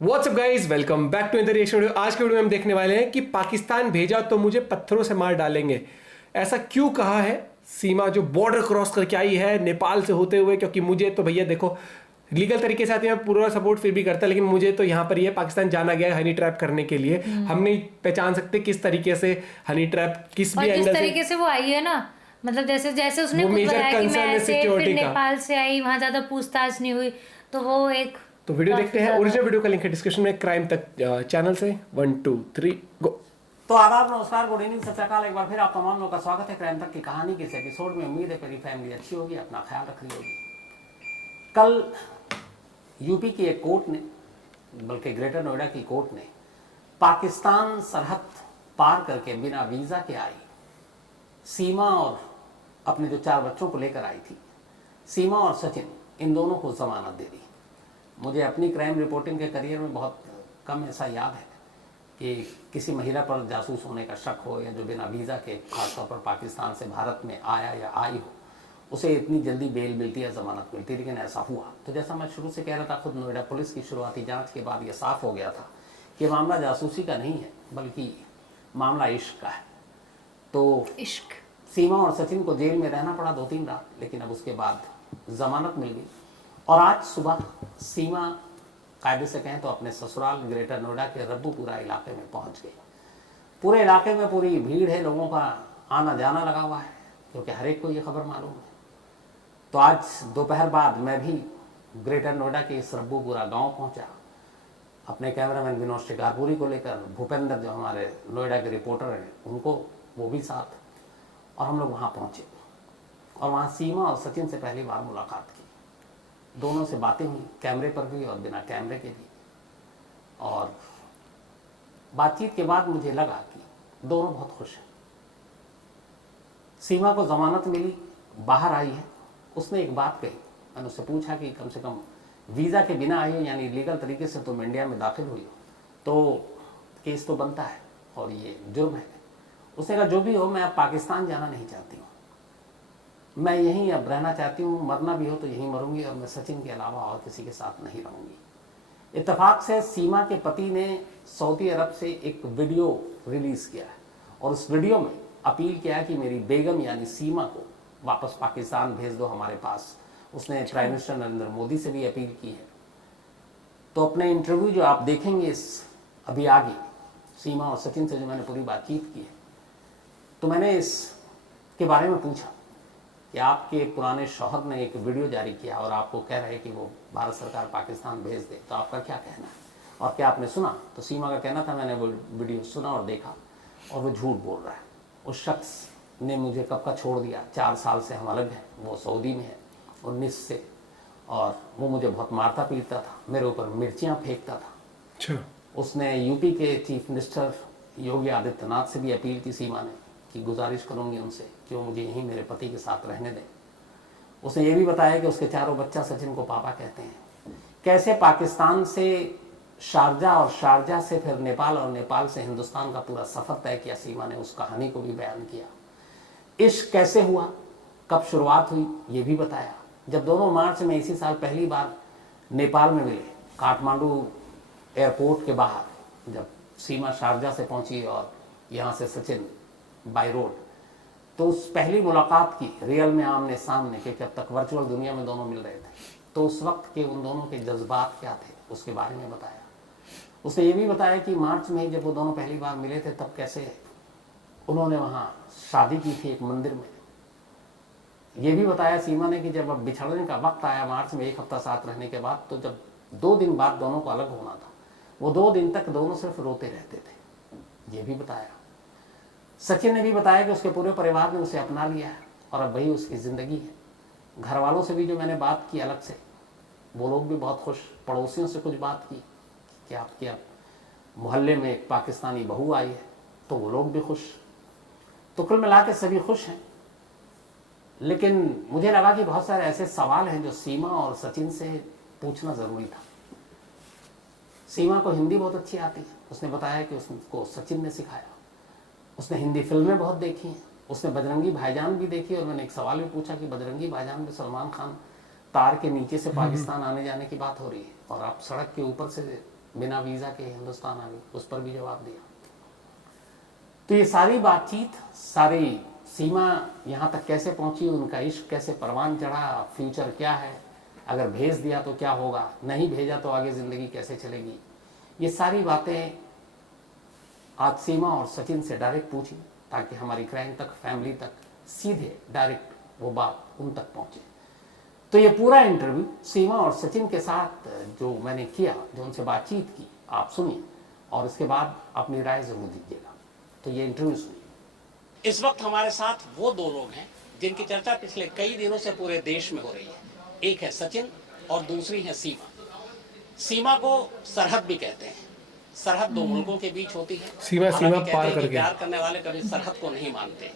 WhatsApp guys, welcome back to the reaction video. आज के video में हम देखने वाले हैं कि पाकिस्तान भेजा तो मुझे पत्थरों से मार डालेंगे। ऐसा क्यों कहा है सीमा जो बॉर्डर क्रॉस करके आई है नेपाल से होते हुए? क्योंकि मुझे तो भैया देखो, लीगल तरीके से आती है, मैं पूरा सपोर्ट फिर भी करता, लेकिन मुझे तो यहाँ पर ये पाकिस्तान जाना गया है हनी ट्रैप करने के लिए। हम नहीं पहचान सकते किस तरीके से हनी ट्रैप किस भी और जिस एंगल तरीके से। से वो आई है ना, मतलब जैसे जैसे उसने वो खुद मेजर बताया कि मैं कंसर्न है ऐसे फिर सिक्योरिटी का। नेपाल से आई, वहां ज्यादा पूछताछ नहीं हुई, तो वो एक तो वीडियो देखते काफी हैं। ज्यादा। ओरिजिनल वीडियो का लिंक है डिस्क्रिप्शन में, क्राइम तक चैनल से। 1 2 3 गो। तो आदाब, नमस्कार, गुड इवनिंग, सत श्री अकाल। एक बार फिर आप तमाम लोगों का स्वागत है क्राइम तक की कहानी के इस एपिसोड में। उम्मीद है मेरी फैमिली अच्छी होगी, अपना ख्याल रख रही होगी। कल यूपी की एक कोर्ट ने, बल्कि ग्रेटर नोएडा की कोर्ट ने, पाकिस्तान सरहद पार करके बिना वीजा के आई सीमा और अपने जो 4 बच्चों को लेकर आई थी, सीमा और सचिन, इन दोनों को जमानत दे दी। मुझे अपनी क्राइम रिपोर्टिंग के करियर में बहुत कम ऐसा याद है कि किसी महिला पर जासूस होने का शक हो, या जो बिना वीज़ा के खासतौर पर पाकिस्तान से भारत में आया या आई हो, उसे इतनी जल्दी बेल मिलती या ज़मानत मिलती। लेकिन ऐसा हुआ। तो जैसा मैं शुरू से कह रहा था, खुद नोएडा पुलिस की शुरुआती जांच के बाद ये साफ हो गया था कि मामला जासूसी का नहीं है, बल्कि मामला इश्क का है। तो इश्क। सीमा और सचिन को जेल में रहना पड़ा 2-3 रात, लेकिन अब उसके बाद ज़मानत मिल गई। और आज सुबह सीमा कायदे से कहें तो अपने ससुराल ग्रेटर नोएडा के रब्बूपुरा इलाके में पहुंच गई। पूरे इलाके में पूरी भीड़ है, लोगों का आना जाना लगा हुआ है, क्योंकि हर एक को ये खबर मालूम है। तो आज दोपहर बाद मैं भी ग्रेटर नोएडा के इस रब्बूपुरा गांव पहुंचा, अपने कैमरामैन विनोद शिकारपुरी को लेकर, भूपेंद्र जो हमारे नोएडा के रिपोर्टर हैं उनको, वो भी साथ, और हम लोग वहाँ पहुँचे। और वहाँ सीमा और सचिन से पहली बार मुलाकात की। दोनों से बातें हुई, कैमरे पर भी और बिना कैमरे के भी। और बातचीत के बाद मुझे लगा कि दोनों बहुत खुश हैं। सीमा को ज़मानत मिली, बाहर आई है। उसने एक बात कही, मैंने उससे पूछा कि कम से कम वीज़ा के बिना आई हो, यानी लीगल तरीके से तुम इंडिया में दाखिल हुई हो, तो केस तो बनता है और ये जुर्म है। उसने कहा जो भी हो, मैं अब पाकिस्तान जाना नहीं चाहती हूँ, मैं यहीं अब रहना चाहती हूँ, मरना भी हो तो यहीं मरूंगी, और मैं सचिन के अलावा और किसी के साथ नहीं रहूंगी। इत्तेफाक से सीमा के पति ने सऊदी अरब से एक वीडियो रिलीज़ किया है, और उस वीडियो में अपील किया है कि मेरी बेगम यानी सीमा को वापस पाकिस्तान भेज दो हमारे पास। उसने प्राइम मिनिस्टर नरेंद्र मोदी से भी अपील की है। तो अपने इंटरव्यू जो आप देखेंगे इस अभी आगे, सीमा और सचिन से जो मैंने पूरी बातचीत की है, तो मैंने इसके बारे में पूछा कि आपके पुराने शौहर ने एक वीडियो जारी किया और आपको कह रहे हैं कि वो भारत सरकार पाकिस्तान भेज दे, तो आपका क्या कहना है और क्या आपने सुना? तो सीमा का कहना था, मैंने वो वीडियो सुना और देखा, और वो झूठ बोल रहा है। उस शख्स ने मुझे कब का छोड़ दिया, 4 साल से हम अलग हैं, वो सऊदी में है 19 से, और वो मुझे बहुत मारता पीटता था, मेरे ऊपर मिर्चियाँ फेंकता था। अच्छा। उसने यूपी के चीफ मिनिस्टर योगी आदित्यनाथ से भी अपील की सीमा ने कि गुजारिश करूंगी उनसे कि वो मुझे यहीं मेरे पति के साथ रहने दें। उसने ये भी बताया कि उसके 4 बच्चा सचिन को पापा कहते हैं। कैसे पाकिस्तान से शारजा और शारजा से फिर नेपाल और नेपाल से हिंदुस्तान का पूरा सफ़र तय किया, सीमा ने उस कहानी को भी बयान किया। इश्क कैसे हुआ, कब शुरुआत हुई, ये भी बताया। जब दोनों मार्च में इसी साल पहली बार नेपाल में मिले, काठमांडू एयरपोर्ट के बाहर, जब सीमा शारजा से पहुंची और यहाँ से सचिन बाय रोड, तो उस पहली मुलाकात की रियल में आमने सामने, क्योंकि अब तक वर्चुअल दुनिया में दोनों मिल रहे थे, तो उस वक्त के उन दोनों के जज्बात क्या थे उसके बारे में बताया। उसने ये भी बताया कि मार्च में जब वो दोनों पहली बार मिले थे, तब कैसे उन्होंने वहाँ शादी की थी एक मंदिर में। ये भी बताया सीमा ने कि जब अब बिछड़ने का वक्त आया मार्च में, 1 हफ्ता साथ रहने के बाद, तो जब 2 दिन बाद दोनों को अलग होना था, वो 2 दिन तक दोनों सिर्फ रोते रहते थे। ये भी बताया। सचिन ने भी बताया कि उसके पूरे परिवार ने उसे अपना लिया है और अब वही उसकी ज़िंदगी है। घर वालों से भी जो मैंने बात की अलग से, वो लोग भी बहुत खुश। पड़ोसियों से कुछ बात की कि आपके अब मोहल्ले में एक पाकिस्तानी बहू आई है, तो वो लोग भी खुश। तो कुल मिला के सभी खुश हैं। लेकिन मुझे लगा कि बहुत सारे ऐसे सवाल हैं जो सीमा और सचिन से पूछना ज़रूरी था। सीमा को हिंदी बहुत अच्छी आती है। उसने बताया कि उसको सचिन ने सिखाया। उसने हिंदी फिल्में बहुत देखी हैं, उसने बजरंगी भाईजान भी देखी। और मैंने एक सवाल भी पूछा कि बजरंगी भाईजान में सलमान खान तार के नीचे से पाकिस्तान आने जाने की बात हो रही है और आप सड़क के ऊपर से बिना वीज़ा के हिंदुस्तान आ गई, उस पर भी जवाब दिया। तो ये सारी बातचीत, सारी सीमा यहाँ तक कैसे पहुँची, उनका इश्क कैसे परवान चढ़ा, फ्यूचर क्या है, अगर भेज दिया तो क्या होगा, नहीं भेजा तो आगे ज़िंदगी कैसे चलेगी, ये सारी बातें आज सीमा और सचिन से डायरेक्ट पूछी, ताकि हमारी क्राइम तक, फैमिली तक सीधे डायरेक्ट वो बात उन तक पहुँचे। तो ये पूरा इंटरव्यू सीमा और सचिन के साथ जो मैंने किया, जो उनसे बातचीत की, आप सुनिए और इसके बाद अपनी राय जरूर दीजिएगा। तो ये इंटरव्यू सुनिए। इस वक्त हमारे साथ वो दो लोग हैं जिनकी चर्चा पिछले कई दिनों से पूरे देश में हो रही है। एक है सचिन और दूसरी है सीमा। सीमा को सरहद भी कहते हैं। सरहद दो मुल्कों के बीच होती है। सीमा हालांकि पार कहते हैं कि करके। प्यार करने वाले कभी सरहद को नहीं मानते।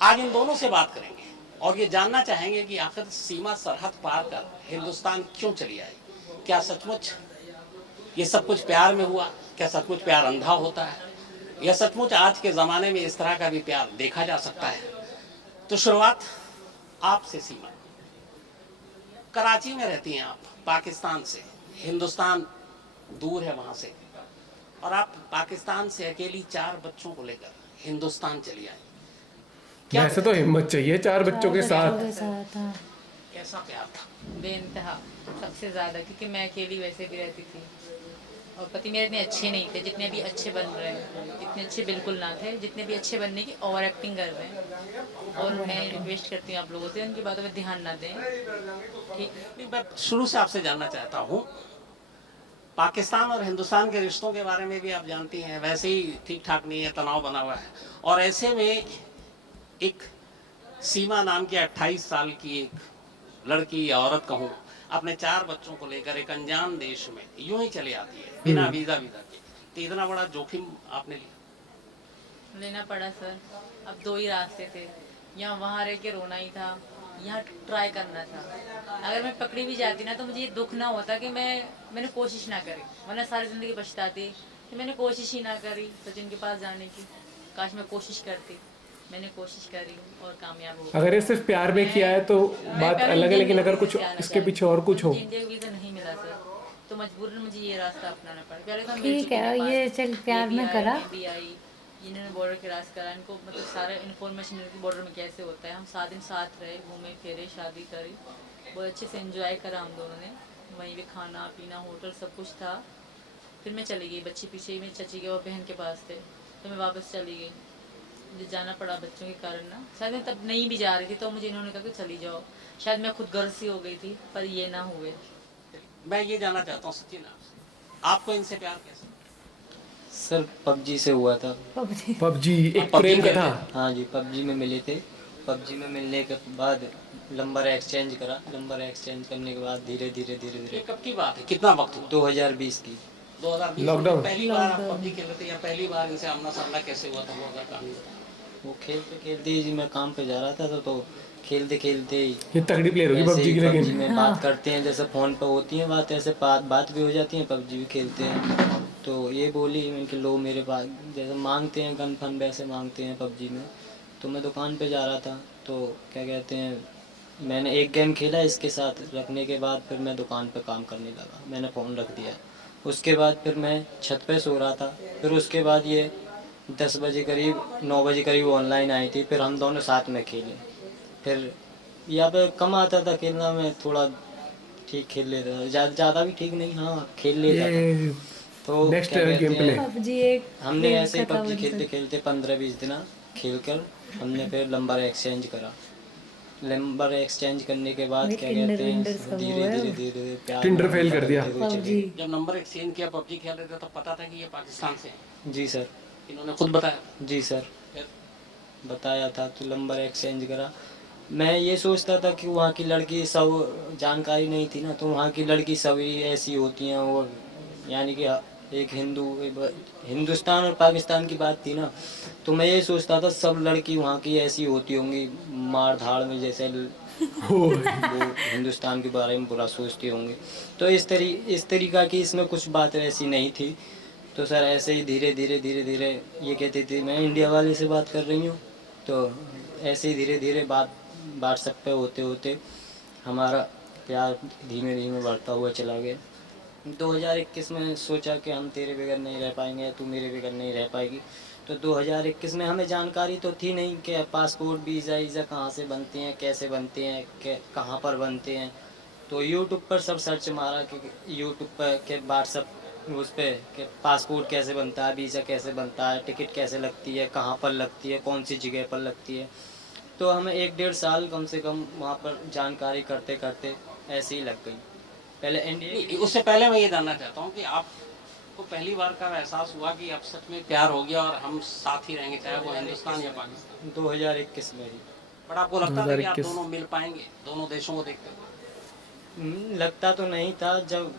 आज इन दोनों से बात करेंगे और ये जानना चाहेंगे कि आखिर सीमा सरहद पार कर हिंदुस्तान क्यों चली आई। क्या सचमुच ये सब कुछ प्यार में हुआ? क्या सचमुच प्यार अंधा होता है? या सचमुच आज के ज़माने में इस तरह का भी प्यार देखा जा सकता है? तो शुरुआत आपसे सीमा। कराची में रहती हैं आप, पाकिस्तान से। हिंदुस्तान दूर है वहाँ से, और आप पाकिस्तान से अकेली 4 बच्चों को लेकर हिंदुस्तान चली आई। क्या वैसे तो हिम्मत चाहिए 4 बच्चों के साथ। हाँ। कैसा प्यार था? बेइंतहा, सबसे ज़्यादा, क्योंकि मैं अकेली वैसे भी रहती थी और पति मेरे इतने अच्छे नहीं थे जितने भी अच्छे बन रहे हैं। इतने अच्छे बिल्कुल ना थे जितने भी अच्छे बनने की ओवर एक्टिंग कर रहे हैं। और मैं रिक्वेस्ट करती हूँ आप लोगों से उनकी बातों पर ध्यान ना दें, ठीक। मैं शुरू से आपसे जानना चाहता हूँ, पाकिस्तान और हिंदुस्तान के रिश्तों के बारे में भी आप जानती हैं, वैसे ही ठीक ठाक नहीं है, तनाव बना हुआ है। और ऐसे में एक सीमा नाम की 28 साल की एक लड़की या औरत कहूँ, अपने 4 बच्चों को लेकर एक अनजान देश में यूं ही चली आती है बिना वीज़ा के। तो इतना बड़ा जोखिम आपने लिया? लेना पड़ा सर। अब 2 ही रास्ते थे, या वहाँ रह के रोना ही था, यहाँ ट्राई करना था। अगर मैं पकड़ी भी जाती ना तो मुझे ये दुख ना होता कि मैंने कोशिश ना करी, वरना सारी ज़िंदगी पछताती कि मैंने कोशिश ही ना करी सचिन के पास जाने की। काश मैं कोशिश करती। मैंने कोशिश करी और कामयाब हो गई। अगर ये सिर्फ प्यार में किया है तो बात अलग है, लेकिन अगर कुछ इसके पीछे और कुछ हो। इंडिया वीज़ा नहीं मिला सर, तो मजबूरन मुझे ये रास्ता अपनाना पड़ा। पहले तो ठीक है, ये चल प्यार में करा। भी आई, इन्होंने बॉर्डर क्रॉस करा, इनको मतलब सारा इन्फॉर्मेशन बॉर्डर में कैसे होता है। हम 7 दिन साथ रहे, घूमे फिरे, शादी करी, बहुत अच्छे से एंजॉय करा हम दोनों ने। वहीं पे खाना पीना, होटल सब कुछ था। फिर मैं चली गई, बच्चे पीछे ही मेरी चची के और बहन के पास थे, तो मैं वापस चली गई। मुझे जाना पड़ा बच्चों के कारण ना। शायद मैं तब नहीं भी जा रही थी, तो मुझे इन्होंने कहा कि चली जाओ। शायद मैं खुद गर्व सी हो गई थी, पर ये ना हुए। मैं ये जानना चाहता हूँ सचिन, आपको इनसे प्यार कैसे? सर पबजी से हुआ था। पबजी एक PUBG प्रेम खेलते कथा। हाँ जी, पबजी में मिले थे। पबजी में मिलने के बाद नंबर एक्सचेंज करा। नंबर एक्सचेंज करने के बाद धीरे धीरे ये कब की बात है, कितना वक्त हुआ? 2020 की 2020 लॉकडाउन। पहली बार आप पबजी खेल रहे थे, या पहली बार इनसे आमना सामना कैसे हुआ था, वो अगर कहानी बताएं। वो खेलते खेलते ही मैं काम पे जा रहा था, तो खेलते खेलते ही ये तगड़ी प्लेयर होगी ऐसे पबजी ही की, पबजी लेकिन में बात करते हैं जैसे फ़ोन पे होती है बात, ऐसे बात भी हो जाती है, पबजी भी खेलते हैं। तो ये बोली इनके लो मेरे पास जैसे मांगते हैं गन फन वैसे मांगते हैं पबजी में। तो मैं दुकान पे जा रहा था, तो क्या कहते हैं, मैंने एक गेम खेला इसके साथ, रखने के बाद फिर मैं दुकान पे काम करने लगा, मैंने फ़ोन रख दिया। उसके बाद फिर मैं छत पे सो रहा था। फिर उसके बाद ये 10 बजे करीब 9 बजे करीब ऑनलाइन आई थी, फिर हम दोनों साथ में खेले। फिर यहाँ पे कम आता था खेलना, में थोड़ा ठीक खेल लेता था, ज़्यादा भी ठीक नहीं, हाँ खेल लेता था। ये तो नेक्स्ट क्या कहते गेम प्ले। हैं, पबजी एक हमने खेल ऐसे ही का था पबजी बन खेलते सकता। खेलते 15-20 दिन खेल कर हमने फिर नंबर एक्सचेंज करा। नंबर एक्सचेंज करने के बाद भाई क्या टिंडर कहते विंडर हैं, सब धीरे हुआ है। धीरे धीरे प्यार टिंडर में फेल कर बदलते दिया। हुए चले। पबजी जब नंबर एक्सचेंज किया, पबजी खेल रहे थे, तो पता था कि ये पाकिस्तान से हैं? जी सर। इन्होंने खुद बताया? जी सर, फिर बताया था। तो नंबर एक्सचेंज करा। मैं ये सोचता था कि वहाँ की लड़की सब जानकारी नहीं थी ना, तो वहाँ की लड़की सभी ऐसी होती हैं, और यानी कि एक हिंदुस्तान और पाकिस्तान की बात थी ना, तो मैं ये सोचता था सब लड़की वहाँ की ऐसी होती होंगी, मार धाड़ में जैसे वो हिंदुस्तान के बारे में बुरा सोचती होंगी। तो इस तरीका की इसमें कुछ बात ऐसी नहीं थी। तो सर ऐसे ही धीरे धीरे ये कहती थी मैं इंडिया वाले से बात कर रही हूँ। तो ऐसे ही धीरे धीरे बात व्हाट्सएप पे होते होते हमारा प्यार धीमे धीमे बढ़ता हुआ चला गया। 2021 में सोचा कि हम तेरे बगैर नहीं रह पाएंगे, तू मेरे बगैर नहीं रह पाएगी। तो 2021 में हमें जानकारी तो थी नहीं कि पासपोर्ट वीज़ा कहाँ से बनते हैं, कैसे बनते हैं, कहाँ पर बनते हैं। तो यूट्यूब पर सब सर्च मारा कि यूट्यूब पर के व्हाट्सअप उस पर कि पासपोर्ट कैसे बनता है, वीज़ा कैसे बनता है, टिकट कैसे लगती है, कहाँ पर लगती है, कौन सी जगह पर लगती है। तो हमें 1-1.5 साल कम से कम वहाँ पर जानकारी करते करते ऐसे ही लग गई। पहले इंडिया नहीं, उससे पहले मैं ये जानना चाहता हूँ कि आपको पहली बार का एहसास हुआ कि अब सच में प्यार हो गया और हम साथ ही रहेंगे, चाहे वो हिंदुस्तान या पाकिस्तान? 2021 में ही बट आपको लगता था कि आप 2021 दोनों मिल पाएंगे दोनों देशों को देखते हुए? लगता तो नहीं था। जब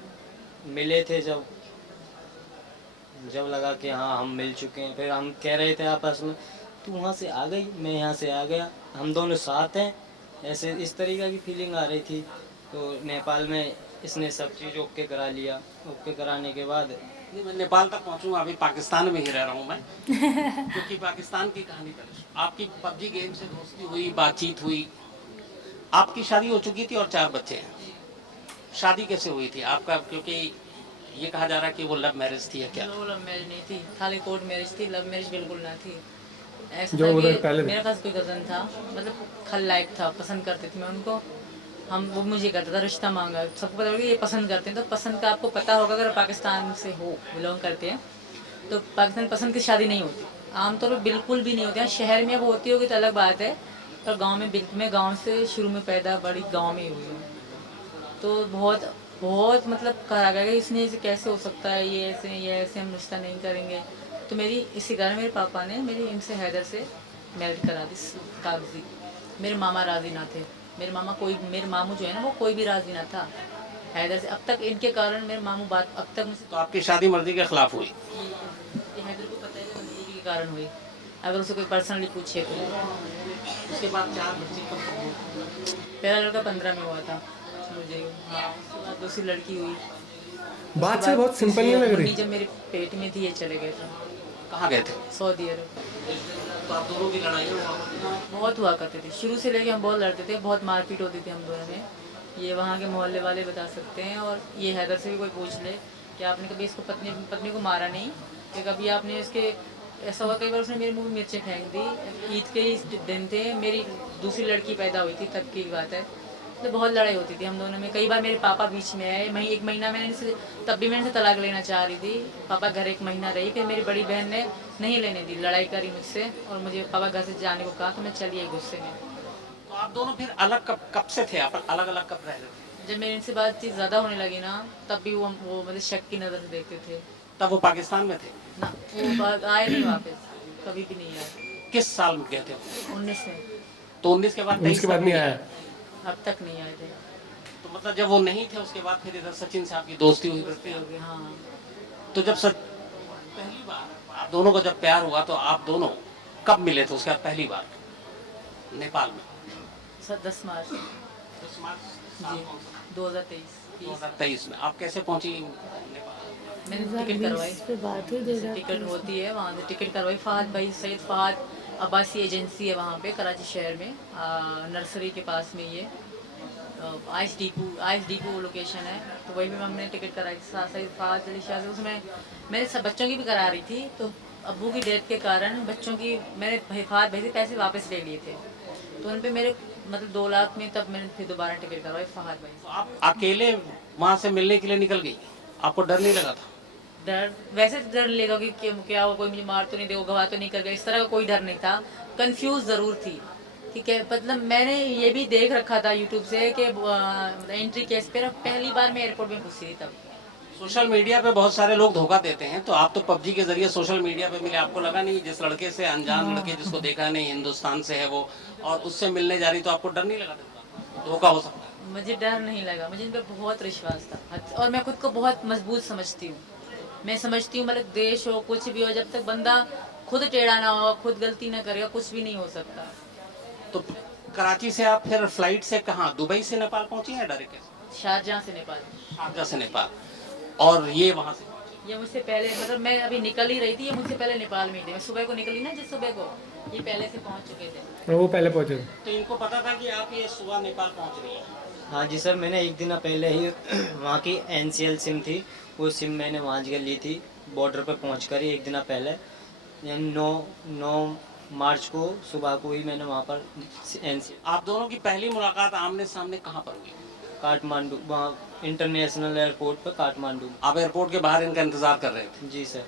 मिले थे, जब लगा कि हाँ हम मिल चुके हैं, फिर हम कह रहे थे आपस में, तू वहाँ से आ गई, मैं यहाँ से आ गया, हम दोनों साथ हैं, ऐसे इस तरीक़ा की फीलिंग आ रही थी। तो नेपाल में इसने सब चीज़ ओके करा लिया। ओके कराने के बाद नहीं, मैं नेपाल तक पहुंचूंगा, अभी पाकिस्तान में ही रह रहा हूं मैं क्योंकि पाकिस्तान की कहानी पहले। आपकी पबजी गेम से दोस्ती हुई, बातचीत हुई, आपकी शादी हो चुकी थी और 4 बच्चे हैं। शादी कैसे हुई थी आपका? क्योंकि ये कहा जा रहा है कि वो लव मैरिज थी या क्या? वो लव मैरिज नहीं थी, खाली कोर्ट मैरिज थी, लव मैरिज बिल्कुल ना थी। ऐसा जो था उधर कि पहले मेरे पास कोई कज़न था, मतलब खलनायक था, पसंद करती थी मैं उनको। वो मुझे करता था, रिश्ता मांगा, सबको पता होगा कि ये पसंद करते हैं। तो पसंद का आपको पता होगा, अगर पाकिस्तान से हो, बिलोंग करते हैं, तो पाकिस्तान पसंद की शादी नहीं होती, आमतौर पर बिल्कुल भी नहीं होती है। शहर में वो होती होगी तो अलग बात है, पर गाँव में बिल्कुल, मैं गाँव से शुरू में पैदा बड़ी गाँव में ही हुई हूँ। तो बहुत बहुत मतलब कहा गया कि इसने इसे कैसे हो सकता है, ये ऐसे हम रिश्ता नहीं करेंगे। तो मेरी इसी कारण मेरे पापा ने मेरी इनसे हैदर से मैरिज करा दी, कागजी। मेरे मामा राजी ना थे, मेरे मामू जो है ना, वो कोई भी राजी ना था हैदर से। अब तक इनके कारण मेरे मामू बात अब तक मुझसे, तो आपकी शादी मर्जी के खिलाफ हुई? ये हैदर को पता है कि मजबूरी के कारण हुई, अगर उसे कोई पर्सनली पूछे तो। उसके बाद 4 बच्चे कब हुए? पहला लड़का 15 में हुआ था मुझे, हाँ। उसके बाद दूसरी लड़की हुई। बात उसके से बाद बहुत सिंपल नहीं लग मुन्नी रही। जब मेरे पेट में थी, ये चले गए थे कहाँ गए थे? सऊदी अरब। तो आप दोनों की लड़ाई हुआ? बहुत हुआ करते थे, शुरू से लेके हम बहुत लड़ते थे, बहुत मारपीट होती थी हम दोनों में। ये वहाँ के मोहल्ले वाले बता सकते हैं, और ये हैदर से भी कोई पूछ ले कि आपने कभी इसको पत्नी को मारा नहीं, कि कभी आपने इसके, ऐसा हुआ कई बार उसने मेरे मुंह में मिर्चें फेंक दी। ईद के ही दिन थे, मेरी दूसरी लड़की पैदा हुई थी, तब की बात है। तो बहुत लड़ाई होती थी हम दोनों में। कई बार मेरे पापा बीच में आए, 1 महीना मैंने इनसे, तब भी मैंने इनसे तलाक लेना चाह रही थी। पापा घर 1 महीना रही, फिर मेरी बड़ी बहन ने नहीं लेने दी, लड़ाई करी मुझसे, और मुझे पापा घर से जाने को कहा, तो मैं चली आई गुस्से में। तो आप दोनों फिर अलग कब से थे? आप अलग अलग कब रह रहे थे? जब मेरे इनसे बातचीत ज़्यादा होने लगी ना, तब भी वो मतलब शक की नज़र से देखते थे तब वो पाकिस्तान में थे? ना। वो आए नहीं वापस, कभी भी नहीं आए। किस साल में गए थे? 19 में, तो 19 के बाद 23 उसके बाद तक नहीं आया। अब तक नहीं आए थे। तो मतलब जब वो नहीं थे, उसके बाद फिर इधर सचिन से आपकी दोस्ती हुई? दोस्ती हो गई, हाँ। तो जब पहली बार आप दोनों को जब प्यार हुआ, तो आप दोनों कब मिले थे उसके बाद पहली बार नेपाल में? 10 मार्च 10 मार्च जी 2023। 2023 में। आप कैसे पहुंची नेपाल? मैंने टिकट करवाई, 2020 पे बात हुई, 2023 टिकट होती है वहाँ से, टिकट करवाई। फहद भाई, सैयद फहद अब्बासी एजेंसी है वहाँ पे कराची शहर में, नर्सरी के पास में ये आइस डिपो लोकेशन है। तो वही भी हमने टिकट कराई थी सैयद फहद अली शाह से। उसमें मैंने सब बच्चों की भी करा रही थी, तो अब्बू की डेथ के कारण बच्चों की मैंने फहद भाई से पैसे वापस ले लिए थे, तो उन पे मेरे मतलब 2 लाख में, तब मैंने फिर दोबारा टिकट करवाई फहद भाई से। तो आप अकेले वहां से मिलने के लिए निकल गई? आपको डर नहीं लगा था? डर, वैसे तो डर लेगा कि क्या हुआ, कोई मुझे मार तो नहीं देगा, गवाह तो नहीं कर गया, इस तरह का कोई डर नहीं था। कंफ्यूज ज़रूर थी, ठीक है। मतलब मैंने ये भी देख रखा था यूट्यूब से कि एंट्री केस पे पहली बार मैं एयरपोर्ट में घुसी थी तब। सोशल मीडिया पे बहुत सारे लोग धोखा देते हैं, तो आप तो पबजी के जरिए सोशल मीडिया पे मिले, आपको लगा नहीं जिस लड़के से, अनजान लड़के जिसको देखा नहीं, हिंदुस्तान से है वो, और उससे मिलने जा रही, तो आपको डर नहीं लगा धोखा हो सकता है? मुझे डर नहीं लगा, मुझे इन पर बहुत विश्वास था, और मैं खुद को बहुत मजबूत समझती हूँ। मैं समझती हूँ मतलब देश हो, कुछ भी हो, जब तक बंदा खुद टेढ़ा ना हो, खुद गलती ना करेगा, कुछ भी नहीं हो सकता। तो कराची से आप फिर फ्लाइट से कहाँ, दुबई से नेपाल पहुंची है डायरेक्ट? शारजाह से नेपाल। शारजाह से नेपाल, और ये वहाँ से? ये मुझसे पहले, मतलब मैं अभी निकल ही रही थी, ये मुझसे पहले नेपाल में ही थे। मैं सुबह को निकली ना, जिस सुबह को, ये पहले से पहुंच चुके थे। वो पहले पहुंचे थे। तो इनको पता था कि आप ये सुबह नेपाल पहुंच रही है? हाँ जी सर, मैंने एक दिन पहले ही वहाँ की NCL सिम थी, वो सिम मैंने वहाँ जगह ली थी बॉर्डर पर पहुँच कर ही एक दिन पहले, यानी 9 मार्च को सुबह को ही मैंने वहाँ पर NCL। आप दोनों की पहली मुलाकात आमने सामने कहाँ पर हुई? काठमांडू, वहाँ इंटरनेशनल एयरपोर्ट पर काठमांडू। आप एयरपोर्ट के बाहर इनका इंतजार कर रहे थे, जी सर।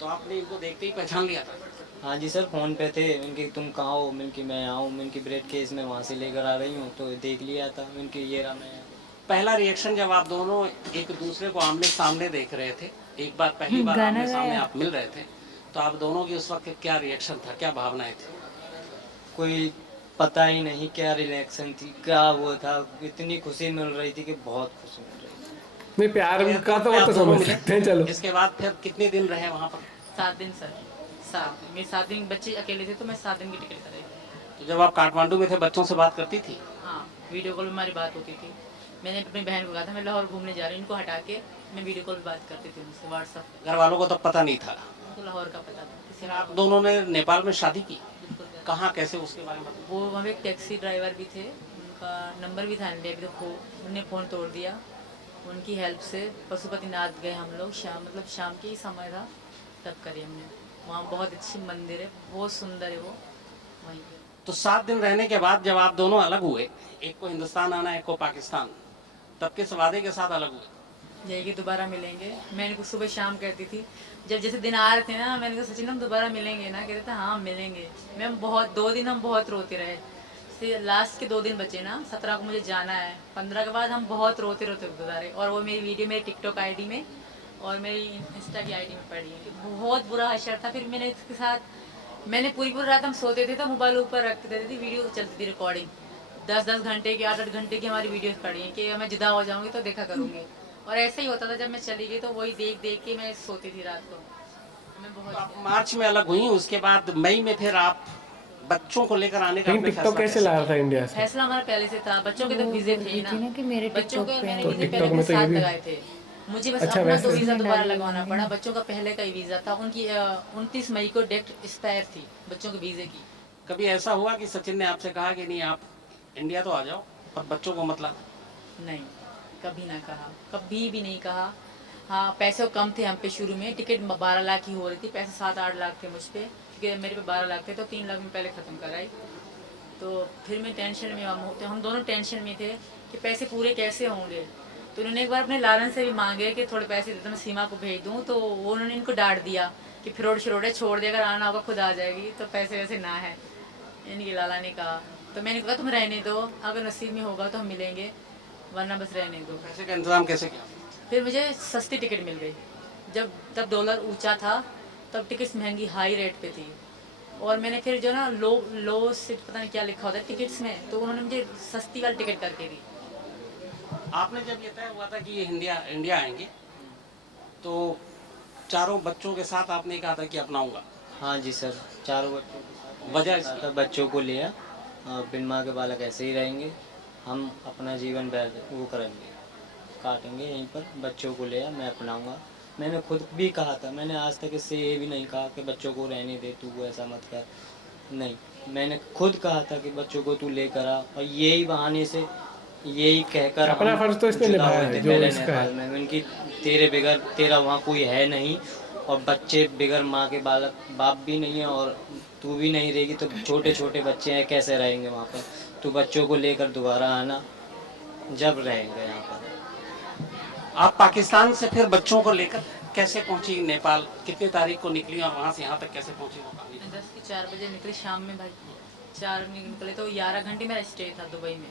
तो आपने इनको देखते ही पहचान लिया था? हाँ जी सर, फ़ोन पे थे इनके, तुम कहाँ हो? इनकी मैं आऊँ, इनकी ब्रेड केस में वहाँ से लेकर आ रही हूँ, तो देख लिया था इनकी, ये रहा मैं। पहला रिएक्शन जब आप दोनों एक दूसरे को आमने सामने देख रहे थे, एक बार पहली बार आमने सामने आप मिल रहे थे, तो आप दोनों की उस वक्त क्या रिएक्शन था, क्या भावनाएं थी? कोई पता ही नहीं क्या रिएक्शन थी, क्या वो था, इतनी खुशी मिल रही थी कि बहुत खुशी मिल रही थी। नहीं, प्यार का तो वो आप तो दोनों समझ मिले। सकते हैं। चलो, इसके बाद फिर कितने दिन रहे वहाँ पर? 7 दिन सर, 7 दिन। मेरे 7 दिन बच्चे अकेले थे तो मैं 7 दिन की टिकट कराई थी। तो जब आप काठमांडू में थे बच्चों से बात करती थी? हाँ, वीडियो कॉल में हमारी बात होती थी। मैंने अपनी बहन को कहा था मैं लाहौर घूमने जा रही हूँ, इनको हटा के मैं वीडियो कॉल बात करती थी उनसे व्हाट्सएप। घर वालों को तब पता नहीं था? उनको लाहौर का पता था। किसी फिर आप दोनों ने नेपाल में शादी की? बिल्कुल। कहाँ, कैसे, उसके बारे में बताओ। वो वहाँ पे एक टैक्सी ड्राइवर भी थे, उनका नंबर भी था इंडिया भी, तो उनने फ़ोन तोड़ दिया। उनकी हेल्प से पशुपतिनाथ गए हम लोग, शाम के ही समय था तब करी हमने। वहाँ बहुत अच्छी मंदिर है, बहुत सुंदर है वो, वहीं पे। तो 7 दिन रहने के बाद जब आप दोनों अलग हुए, एक को हिंदुस्तान आना, एक को पाकिस्तान, तब किस वादे के साथ अलग हुए? यही कि दोबारा मिलेंगे। मैंने को सुबह शाम कहती थी, जब जैसे दिन आ रहे थे ना, मैंने कहा सचिन हम दोबारा मिलेंगे ना, कहते थे हाँ मिलेंगे। मैम बहुत 2 दिन हम बहुत रोते रहे, फिर लास्ट के 2 दिन बचे ना, 17 को मुझे जाना है, 15 के बाद हम बहुत रोते रोते गुजारे। और वो मेरी वीडियो मेरी टिकटॉक आईडी में और मेरी इंस्टा की आईडी में पड़ी है। बहुत बुरा हशर था। फिर मैंने इसके साथ मैंने पूरी रात हम सोते थे तो मोबाइल ऊपर रख देते थे, वीडियो चलती थी रिकॉर्डिंग, 10-10 घंटे की 8-8 घंटे की हमारी वीडियो पड़ी है कि मैं जुदा हो जाऊंगी तो देखा करूंगी। और ऐसा ही होता था, जब मैं चली गई तो वही देख देख के मैं सोती थी रात को। मैं तो बहुत आप मार्च में अलग हुई, उसके बाद मई में फिर आप बच्चों को लेकर आने का लेकिन आपने टिकटॉक फैसला कैसे लाया था इंडिया से? फैसला हमारा पहले से था। बच्चों के तो वीजे थे ही थी ना कि मेरे बच्चों टिकटॉक के पे मैंने तो वीजे टिकटॉक पहले में के तो ये साथ भी- लगाए थे। मुझे बस अच्छा, अपना वैसे तो वीजा इसमें दोबारा डाली लगवाना मैंने। पड़ा। बच्चों का पहले का ही वीजा था, उनकी 29 मई को डेट एक्सपायर थी बच्चों के वीजे की। कभी ऐसा हुआ कि सचिन ने आपसे कहा कि नहीं आप इंडिया तो आ जाओ पर बच्चों को मत लाना? नहीं, कभी ना कहा, कभी भी नहीं कहा। हाँ, पैसे कम थे हम पे शुरू में, टिकट 12 लाख ही हो रही थी, पैसे 7-8 लाख थे मुझ पे, क्योंकि मेरे पे 12 लाख थे तो 3 लाख में पहले ख़त्म कराई। तो फिर मैं टेंशन में, हम दोनों टेंशन में थे कि पैसे पूरे कैसे होंगे। तो उन्होंने एक बार अपने लालन से भी मांगे कि थोड़े पैसे दे दो मैं सीमा को भेज दूँ, तो वो उन्होंने इनको डांट दिया कि फिरोड शिरोड़े छोड़ दे, अगर आना होगा खुद आ जाएगी, तो पैसे वैसे ना है। इनकी लाला ने कहा, तो मैंने कहा तुम रहने दो, अगर नसीब में होगा तो हम मिलेंगे, वरना बस रहने दो। पैसे का इंतजाम कैसे किया? फिर मुझे सस्ती टिकट मिल गई। तब डॉलर ऊंचा था, तब टिकट्स महंगी हाई रेट पे थी। और मैंने फिर जो ना लो सीट पता नहीं क्या लिखा होता है टिकट्स में, तो उन्होंने मुझे सस्ती वाली टिकट करके दी। आपने जब ये तय हुआ था कि ये इंडिया आएंगे तो चारों बच्चों के साथ आपने कहा था कि अपनाऊंगा? हाँ जी सर, चारों बच्चों के साथ वजह इसकी? तो बच्चों को लिया, बिन माँ के बालक ऐसे ही रहेंगे, हम अपना जीवन वो करेंगे, काटेंगे यहीं पर, बच्चों को लिया, मैं अपनाऊंगा। मैंने खुद भी कहा था, मैंने आज तक इससे ये भी नहीं कहा कि बच्चों को रहने दे, तू ऐसा मत कर, नहीं, मैंने खुद कहा था कि बच्चों को तू लेकर आ, और यही बहाने से यही कहकर अपना हम फर्ज तो इसने जुदा निभाया हुए है, थे जो पहले इसका नेपाल है। में। उनकी तेरे बिगर तेरा वहाँ कोई है नहीं, और बच्चे बिगर माँ के बाप भी नहीं है, और तू भी नहीं रहेगी, तो छोटे छोटे बच्चे हैं कैसे रहेंगे वहाँ पर। तू बच्चों को लेकर दोबारा आना, जब रहेंगे यहाँ पर। आप पाकिस्तान से फिर बच्चों को लेकर कैसे पहुंची नेपाल? कितनी तारीख को निकली और वहां से यहाँ तक कैसे पहुंची? वो कहानी। 10 की 4 बजे निकली शाम में भाई, 4 में निकले तो 11 घंटे मेरा स्टे था दुबई में,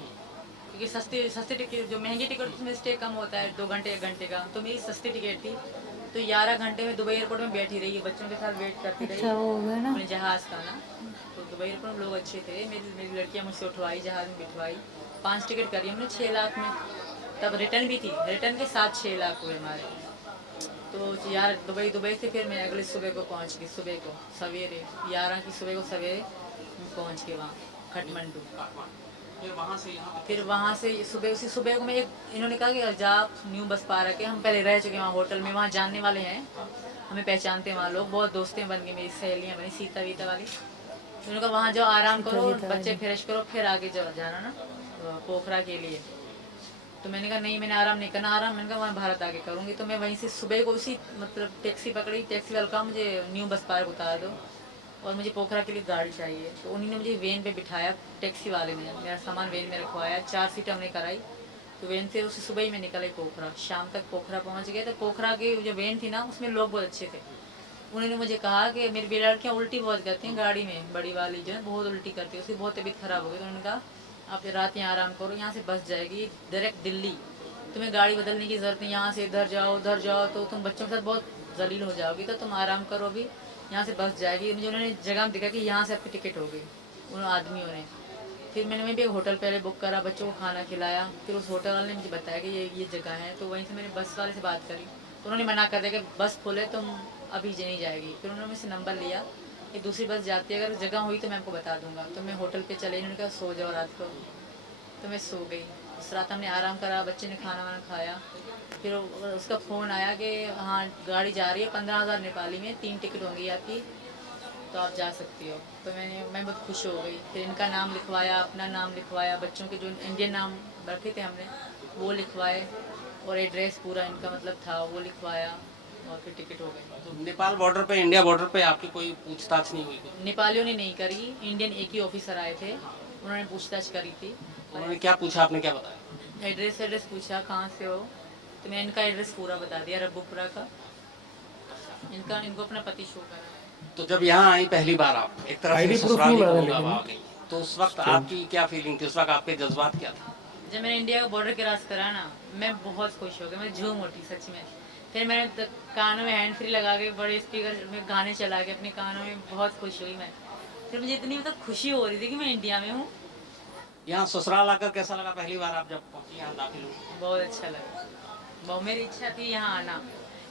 क्योंकि सस्ती टिकट, जो महंगी टिकट उसमें स्टे कम होता है, 2 घंटे 1 घंटे का, तो मेरी सस्ती टिकट थी। तो 11 घंटे में दुबई एयरपोर्ट में बैठी रही, बच्चों के साथ वेट करती रही। अच्छा वो हो गया ना। अपने जहाज़ का ना, तो दुबई एयरपोर्ट में लोग अच्छे थे, मेरी लड़कियाँ मुझसे उठवाई, जहाज़ में बिठवाई, 5 टिकट करी हमने 6 लाख में। तब रिटर्न भी थी, रिटर्न के साथ 6 लाख हुए हमारे। तो यार दुबई से फिर मैं अगले सुबह को पहुंच गई, सुबह को सवेरे 11 की सुबह को सवेरे मैं पहुंच गई वहाँ काठमांडू। फिर वहाँ से सुबह उसी सुबह को मैं इन्होंने कहा कि जाप न्यू बस पार्क है, हम पहले रह चुके हैं वहाँ होटल में, वहाँ जानने वाले हैं, हमें पहचानते हैं वहाँ लोग, बहुत दोस्तें बन गई, मेरी सहेलियाँ बनी सीता वीता वाली। उन्होंने कहा वहाँ जाओ आराम करो, बच्चे फ्रेश करो, फिर आगे जाओ जाना ना पोखरा के लिए। तो मैंने कहा नहीं, मैंने आराम नहीं करना, आराम मैंने कहा वहाँ भारत आके करूँगी। तो मैं वहीं से सुबह को उसी मतलब टैक्सी पकड़ी, टैक्सी वाला कहा मुझे न्यू बस पार्क उतार दो और मुझे पोखरा के लिए गाड़ी चाहिए। तो उन्हीं ने मुझे वैन पे बिठाया, टैक्सी वाले ने मेरा सामान वैन में रखवाया, 4 सीट हमने कराई। तो वैन से उसे सुबह ही मैं निकली पोखरा, शाम तक पोखरा पहुँच गए। तो पोखरा की जो वैन थी ना उसमें लोग बहुत अच्छे थे। उन्होंने मुझे कहा कि मेरी लड़कियाँ उल्टी बहुत करती हैं गाड़ी में, बड़ी वाली जो है बहुत उल्टी करती है, उसकी बहुत तबीयत खराब हो गई। तो उन्होंने कहा आप रात यहाँ आराम करो, यहाँ से बस जाएगी डायरेक्ट दिल्ली, तुम्हें गाड़ी बदलने की ज़रूरत नहीं, यहाँ से इधर जाओ उधर जाओ तो तुम बच्चों के साथ बहुत जलील हो जाओगी, तो तुम आराम करो, अभी यहाँ से बस जाएगी। मुझे उन्होंने जगह दिखा कि यहाँ से आपकी टिकट हो गई उन आदमियों ने। फिर मैंने वहीं पे एक होटल पहले बुक करा, बच्चों को खाना खिलाया। फिर उस होटल वाले ने मुझे बताया कि ये जगह है। तो वहीं से मैंने बस वाले से बात करी, तो उन्होंने मना कर दिया कि बस फुल है, तुम अभी नहीं जाएगी। फिर उन्होंने मुझसे नंबर लिया कि दूसरी बस जाती है, अगर जगह हुई तो मैं आपको बता दूंगा। तो मैं होटल पे चले, इन्होंने कहा सो जाओ रात को। तो मैं सो गई। उस रात हमने आराम करा, बच्चे ने खाना वाना खाया। फिर उसका फ़ोन आया कि हाँ गाड़ी जा रही है 15,000 नेपाली में, 3 टिकट होंगी आपकी, तो आप जा सकती हो। तो मैं बहुत खुश हो गई। फिर इनका नाम लिखवाया, अपना नाम लिखवाया, बच्चों के जो इंडियन नाम रखे थे हमने वो लिखवाए, और एड्रेस पूरा इनका मतलब था वो लिखवाया, और फिर टिकट हो गई। तो नेपाल बॉर्डर पे, इंडिया बॉर्डर पे आपकी कोई पूछताछ नहीं हुई? नेपालियों ने नहीं करी, इंडियन एक ही ऑफिसर आए थे, उन्होंने पूछताछ करी थी। तो उन्होंने क्या पूछा, आपने क्या बताया? एड्रेस पूछा कहाँ से हो, तो मैं इनका एड्रेस पूरा बता दिया, रब्बूपुरा का। इनको अपना पति शो करा। तो जब यहाँ आई पहली बार, आप एक तरह ID से proof ससुराली नहीं मांगा होगा लेकिन। आ गई, तो उस वक्त आपकी क्या फीलिंग थी, उस वक्त आपके जज्बात क्या था? जब मैंने इंडिया का बॉर्डर क्रॉस करा ना, मैं बहुत खुश हो गई, मैं झूम उठी सच में। फिर मैंने कानों में हैंड फ्री लगा के बड़े स्पीकर में गाने चला के अपने कानों में बहुत खुश हुई मैं। फिर मुझे इतनी मतलब खुशी हो रही थी कि मैं इंडिया में हूँ। यहाँ ससुराल आकर कैसा लगा पहली बार आप जब पहुंची, यहाँ दाखिल हुई? बहुत अच्छा लगा। बहुत मेरी इच्छा थी यहाँ आना,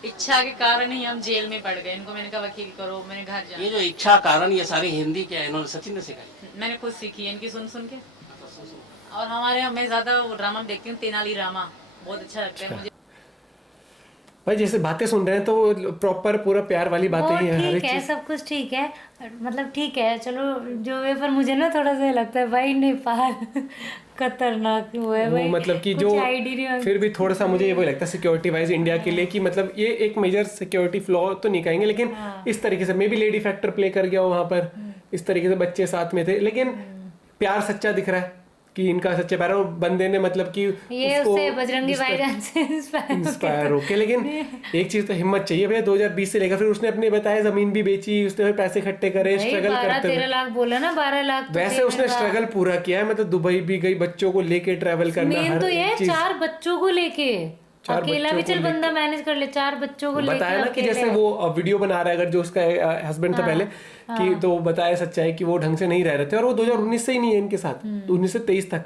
इच्छा के कारण ही हम जेल में पड़ गए। इनको मैंने कहा वकील करो, मैंने घर ये जाना। जो इच्छा कारण, ये सारी हिंदी क्या है, इन्होंने सचिन ने सिखाई? मैंने खुद सीखी है इनकी सुन सुन के। और हमारे यहाँ मैं ज़्यादा ड्रामा देखती हूँ, तेनाली रामा बहुत अच्छा लगता है मुझे। भाई जैसे बातें सुन रहे हैं तो प्रॉपर पूरा प्यार वाली बातें वो ही हैं, हर ठीक एक है, चीज। सब कुछ ठीक है, मतलब ठीक है चलो जो है। पर मुझे ना थोड़ा सा लगता है भाई नेपाल खतरनाक वो है वो भाई, मतलब कि कुछ जो आईडी नहीं। फिर भी थोड़ा सा मुझे ये वो लगता है सिक्योरिटी वाइज इंडिया के लिए कि मतलब ये एक मेजर सिक्योरिटी फ्लॉ तो नहीं कहेंगे, लेकिन इस तरीके से may be lady factor play कर गया हो वहां पर। इस तरीके से बच्चे साथ में थे, लेकिन प्यार सच्चा दिख रहा है कि इनका सच्चे प्यार है। और बंदे ने मतलब कि ये उससे बजरंगी भाईजान से इंस्पायर होके। लेकिन एक चीज तो हिम्मत चाहिए भैया, 2020 से लेकर फिर उसने अपने बताया जमीन भी बेची, उसने फिर पैसे इकट्ठे करे, स्ट्रगल करते 12-13 लाख बोला ना, 12 लाख तो वैसे उसने स्ट्रगल पूरा किया है। मतलब दुबई भी गई, बच्चों को लेके ट्रैवल करना, मेन तो ये 4 बच्चों को लेके, अकेला भी चल बंदा मैनेज कर ले, 4 बच्चों को लेके बताया ना कि जैसे वो वीडियो बना रहा है, अगर जो उसका हस्बैंड था पहले कि, तो बताया सच्चाई कि वो ढंग से नहीं रह रहे थे, और वो 2019 से ही नहीं है इनके साथ, 19 से 23 तक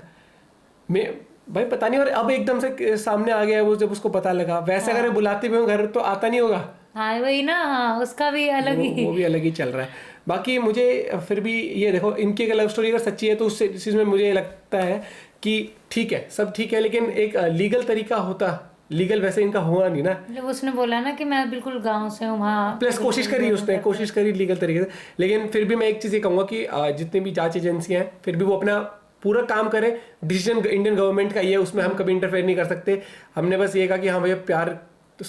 में भाई पता नहीं। और अब एकदम से सामने आ गया वो, जब उसको पता लगा। वैसे अगर बुलाते भी हो घर तो आता नहीं होगा। हाँ वही ना, हाँ उसका भी अलग ही, वो भी अलग ही चल रहा है। बाकी मुझे फिर भी ये देखो, इनकी अगर लव स्टोरी अगर सच्ची है तो उस चीज में मुझे लगता है कि ठीक है, सब ठीक है, लेकिन एक लीगल तरीका होता। लीगल वैसे इनका हुआ नहीं ना। जब उसने बोला ना कि मैं बिल्कुल गांव से हूँ, हाँ प्लस कोशिश करी उसने, कोशिश करी लीगल तरीके से। लेकिन फिर भी मैं एक चीज ये कहूंगा कि जितनी भी जांच एजेंसियां हैं फिर भी वो अपना पूरा काम करें। डिसीजन इंडियन गवर्नमेंट का ये है, उसमें हम कभी इंटरफेयर नहीं कर सकते। हमने बस ये कहा कि हाँ भैया प्यार तो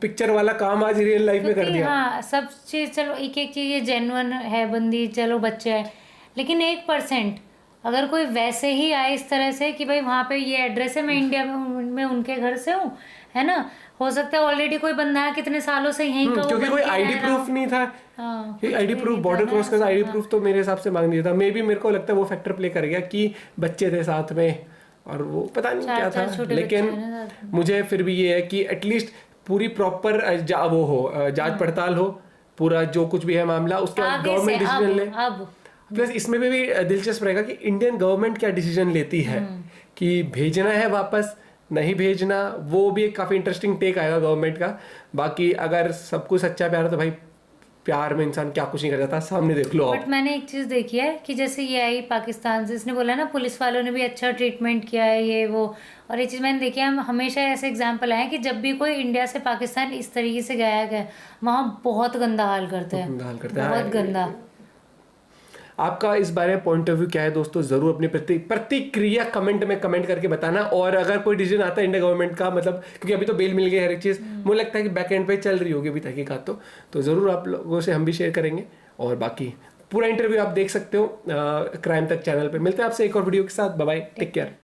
पिक्चर वाला काम आज रियल लाइफ में कर दिया। हाँ सब चीज चलो, एक एक चीज ये जेन्युइन है बंदी, चलो बच्चे है, लेकिन 1% अगर कोई वैसे ही आए इस तरह से कि भाई वहाँ पे ये एड्रेस है, मैं इंडिया में उनके घर से हूँ, है ना, हो सकता है ऑलरेडी कोई बंदा है कितने सालों से यहीं का, क्योंकि कोई आईडी प्रूफ नहीं था। आईडी प्रूफ, बॉर्डर क्रॉस का आईडी प्रूफ तो मेरे हिसाब से मांग दिया था। मे बी मेरे को लगता है वो फैक्टर प्ले कर गया कि बच्चे थे साथ में, और वो पता नहीं क्या था। लेकिन मुझे फिर भी ये है कि एटलीस्ट पूरी प्रॉपर वो हो, जांच पड़ताल हो, पूरा जो कुछ भी है मामला, उसके बाद गवर्नमेंट डिसीजन ले। प्लस इसमें भी दिलचस्प रहेगा कि इंडियन गवर्नमेंट क्या डिसीजन लेती है, कि भेजना है वापस, नहीं भेजना। वो भी एक काफी इंटरेस्टिंग टेक आएगा गवर्नमेंट का। बाकी अगर सब कुछ सच्चा प्यार है तो भाई प्यार में इंसान क्या कुछ नहीं कर जाता, सामने देख लो। बट मैंने एक चीज देखी है कि जैसे ये आई पाकिस्तान से, इसने बोला ना पुलिस वालों ने भी अच्छा ट्रीटमेंट किया है ये वो, और ये चीज मैंने देखी है, हमेशा ऐसे एग्जांपल आए कि जब भी कोई इंडिया से पाकिस्तान इस तरीके से गया है, वहाँ बहुत गंदा हाल करते हैं, बहुत गंदा। आपका इस बारे में पॉइंट ऑफ व्यू क्या है दोस्तों, जरूर अपनी प्रतिक्रिया कमेंट में कमेंट करके बताना। और अगर कोई डिसीजन आता है इंडिया गवर्नमेंट का, मतलब क्योंकि अभी तो बेल मिल गई हर एक चीज़, मुझे लगता है कि बैक एंड पे चल रही होगी अभी तहकीकात, तो ज़रूर आप लोगों से हम भी शेयर करेंगे। और बाकी पूरा इंटरव्यू आप देख सकते हो क्राइम तक चैनल पे। मिलते हैं आपसे एक और वीडियो के साथ। Bye bye, take care.